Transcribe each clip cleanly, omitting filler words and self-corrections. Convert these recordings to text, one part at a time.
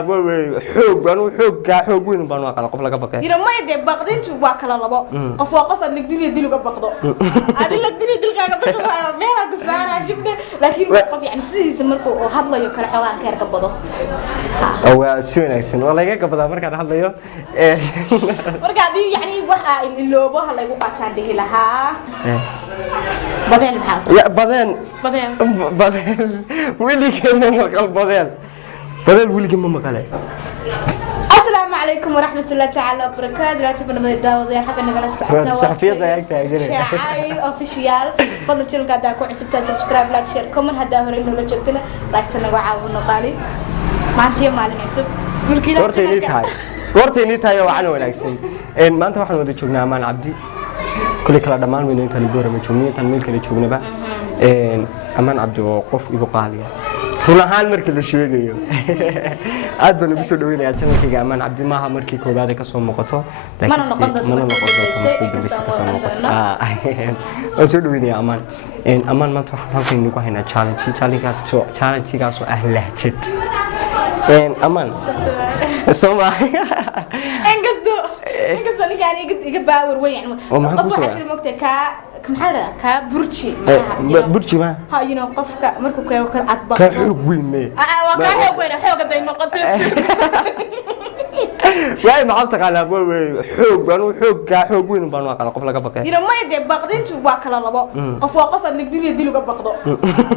حوق بانو حوق وين بانو قال قف laga baqay ina ma yade baqdintu waa kala labo qof waa qof aad digdin dil uga baqdo aad la digdin dilkaaga baqdo meel aad saara shibne laakiin qof yani sidiisa markuu oo hadlayo kala xawaan ka erga bado waa si wanaagsan waa laga qabada marka aan hadlayo marka hadii yani waxa in loobo hal lagu qaataan dhihi lahaa badeen maxaa ya badeen wili keenay maqal badeen wili ma maqalay السلام عليكم ورحمة الله تعالى وبركاته. لا تبنا من الدعوة يا حبنا نقول الساعة. صحفيات لا يكتاجين. شعاي أوفيشيال. فضل تشيلون قاعد أكون عسبتها سبسكرايب لايك شير كومنت هذا هو إنه لو جبتنا لايك تنوع ونقالي. ما أنت يوم معلم عسب. ورتيني تاي وعنا وناكسين. إن ما أنت واحد ودي تشوفنا أمان عبدي. كل كلا دمان وين أنت نبورة متشوفني تنميل كل تشوفنا بقى. إن أمان عبدي وقف يبقى عليه. rulahaan markii la sheegayo aad baan ugu soo dhaweynaa channelkayga Amaan Cabdi maaha markii koobaad ka soo muuqato laakiin mana noqoto markii dambeysa ka soo muuqato waan soo dhaweynaa Amaan maanta waxaan halkan ku haynaa challenge-gaas oo ah lahjad Amaan Soomaali انقصدو نكاني iga baawar weyn qofka xirmogta ka maxaa ka burji ma ha you know qofka markuu ka kar adba ka xoog weyn waa ka xoog weyn xoogaday noqotay waay ma xalta qala xoog banu xoog weyn banu qala qof laga baqay ina ma yade baqdintu waa kala labo qof waa qof aad digdin dil uga baqdo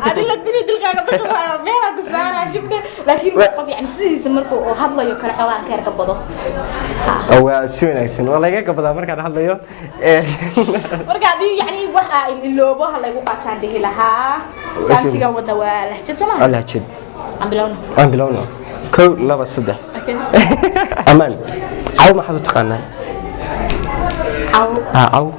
aad la digdin dilkaaga baqdo meel aad saara shibne laakiin qof yani sidiisa markuu oo hadlayo kala xawaan ka erga bado waa si wanaagsan waa laga qabada marka aan hadlayo marka hadii yani waxa in loobo hal lagu qaataan dhihi lahaa qaantiga wada waa lahjad Soomaali lahjad aan bilowno كو لبا صدق أمان عو ما حد تقنن عو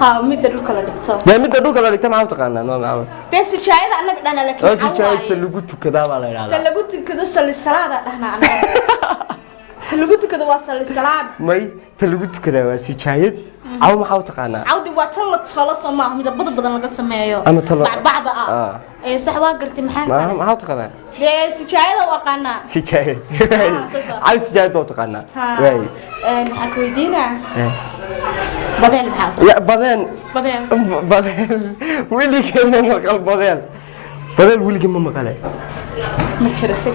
ها مدرو كلا دكتور ده مدرو كلا دكتور ما حد تقنن ما عو بس شايد أنا بدنا لكن بس شايد تلقوت كذا ولا لا تلقوت كذا صل الصلاة إحنا أنا تلقوت كذا وصل الصلاة ماي تلقوت كذا بس شايد عو ما حد تقنن عودي واتلت خلاص ما هم بدل لقى سمايو بعض إيه صح واقرتي محل ما حد تقنن ده سجايد وقنا سجايد عايز سجايد وتقنا واي نحكويدينا بدل محاط يا بدل ويلي كنا مقال بدل ويلي كنا مقال ما تشرفت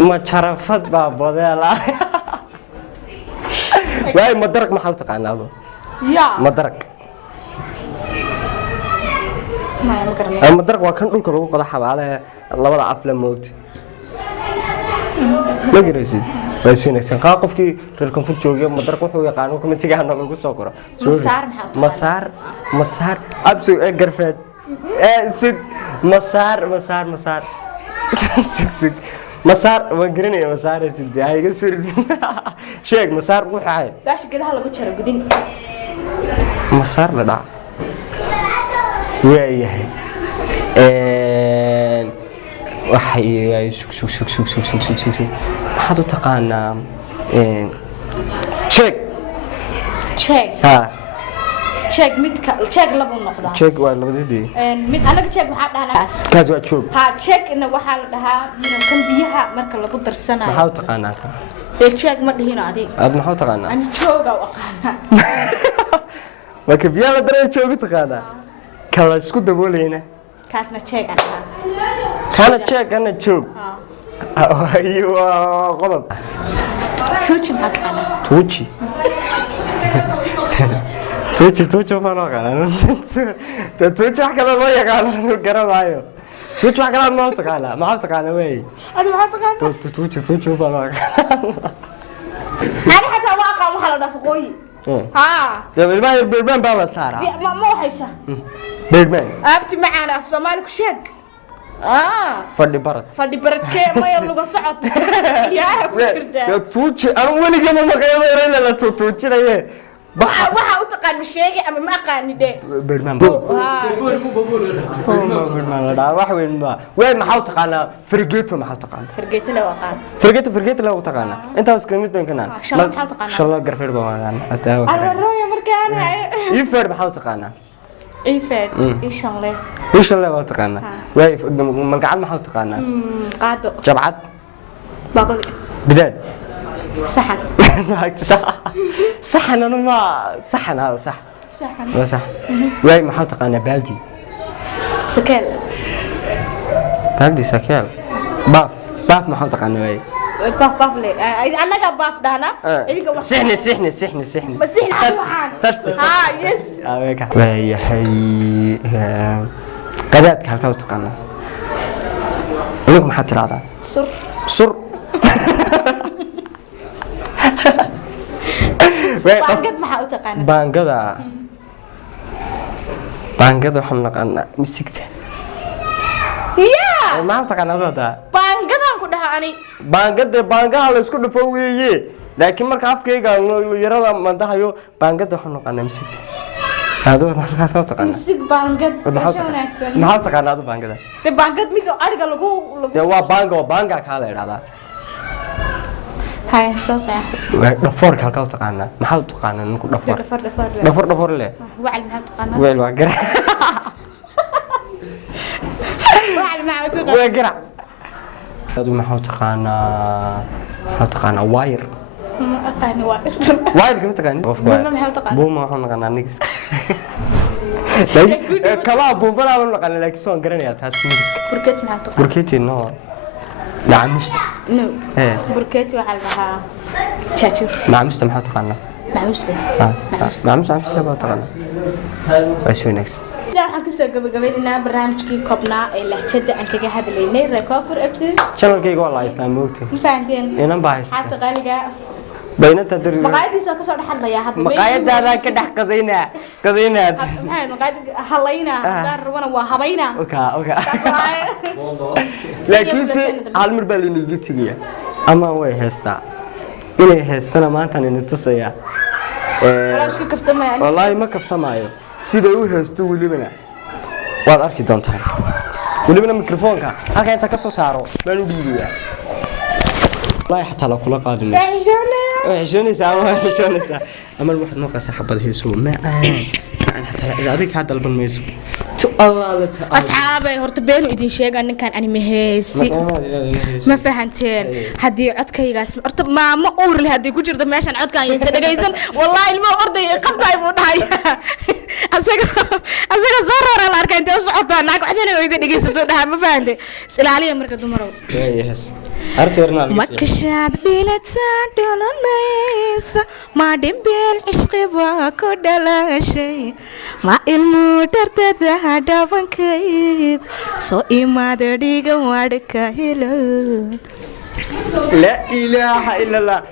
ما تشرفت بدل واي مدرك ما حاول تقنا هذا يا مدرك المدرك وكان دولك لو قدا xabaale labada af la moogti ma garaysid way siinaysan qofkii reer konfur joogay madark wuxuu yaqaan kuma tigaana lagu soo qoro masaar abso garfeed sid masaar waan garanay masaar sid ay iga soo sheeg masaar wuxuu ahay daash gadaha lagu jaro gudin masaar la dhac waayahay waxay sug maxaad u taqaanaa check midka check labo noqda check waa labadii mid anaga check waxa dhahnaa kaas waa joog ha check ina waxa la dhahaa kan biyaha marka lagu darsanayo maxaa u taqaanaa ka check ma dhihino adiga aad maxaa u taqaanaa ani jooga u aqaana marka biyaha la daray joog u taqaanaa kala isku daboolayna kaasna check ana kana check ana joog ayuu qodob tuuchi makana tuuchi ma loo qaadan tuuchi wax kale loo yaqaan garanayo tuuchi wax kale loo taqaana ma taqaana way adi ma taqaana tuuchi ma loo ani xataa waa aqaan waxa la dhafaqooyi بالبان بابا سارة ما وحيسة بالبان أبتي معانا في صومالك وشق فردي برد كي ما يبلغ صعد يا يا توتشي أنا وين جينا ما كان يرينا لا توتشي لا waxa u taqaan masheegi ama ma aqaani de بالبان بالبان لا wax weyn ma weyn ma xaw taqaana فرقيتو ما xaw taqaana فرقيتو la taqaana intaas kamid baan kanaan shalay garfeed baan ataawo arroyo markaan ifeed ma xaw taqaana ifeed inshallah waa taqaana way magacan ma xaw taqaana qaado jabcad baqoli بداد صحن صحن أنا ما صحن هذا صح صحن لا صح واي ما حاول تقانا بالدي سكال بالدي سكال باف ما حاول تقانا واي باف لي أنا قا باف دهنا سحني بس إحنا حوان تشتي يس واي حي قدادك هالكا تقانا إنكم حتى رعدا سر بانقد ما حاول تقانا بانقدا waxaan naqaan misigta يا ma taqaan adada بانقدان ku dhaha ani baangaha la isku dhufo weeye laakiin marka afkayga yarada mandahayo baangada waxaan naqaan misigta hado marka ka taqaan misig baangad ma taqaan adu baangada de baangad mid ariga lagu baanga ka la yiraahdaa هاي سو صح dhafoor halka taqaana maxaa taqaana ninku dhafoor le وعل ما تقنا weel waa gara وعل ما تقنا waa gara adu maxaa taqaana wire أقاني wire كم taqaani boom waxaan naqanaa nigis kala boom bala aan naqanaa laakiin soo garanaya taas nigis بركت ما تقنا burkeeti no نعمست نو بركتي وحال لها تشاتشور نعمست maxaa taqaana نعمست لا taqaana ايش نكس waxaan kasoo gabagabeynaa barnaamijkii koobnaa ee lahjada aan kaga hadlaynay recover episode channelkayga waa la isla moogto ma fahanteen inaan baahaysta xabta qaaliga baynata dar maqaayadiisa ka soo dhaxadlaya hadda maqaayadaada ka dhax qadaynaad maxay maqaayad halayna hadaan rabana waa habayna oka laakiin si hal mar baa leenaga tigaya ama way heestaa inay heestana maanta inay tusaya isku kaftamay wallahi ma kaftamaayo sida uu heesto walibana waad arki doontaan walibana mikrofoonka halka inta ka soo saaro baan u dhiibiyaa wallahi xataa la kula qaadinay عشان أما الواحد ما قاس حبة هيسو ما أنا حتى أذيك هذا البلميسو الله أصحابي هرتبين ويدين شيء أن كان أنا مهيسي ما فهمتين هدي عد كيغاس أرتب ما أور لي هدي كوجر ده ماشان عد كان ينسى دقيقاً والله الما أرضي قبضة يفوت هاي أسيق زرر على أركان أنت أصعدها ناك عشان ويدين دقيقاً ده ما فهمتي سلالية مركز دمرو يس أرتيرنا ما كشاد بلتان دلنايس ما دم بالعشق باكو دلاشي ما علمو ترتد هذا فنكيك سو إما دريق وارك هلو لا إله إلا الله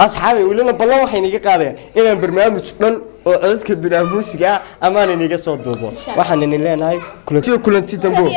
أصحابي ولنا بالله وحين يجي قاضي إن برنامج دل أذكر برنامج أمان إني جالس أدوبه وحنا نلنا هاي كلنتي تنبو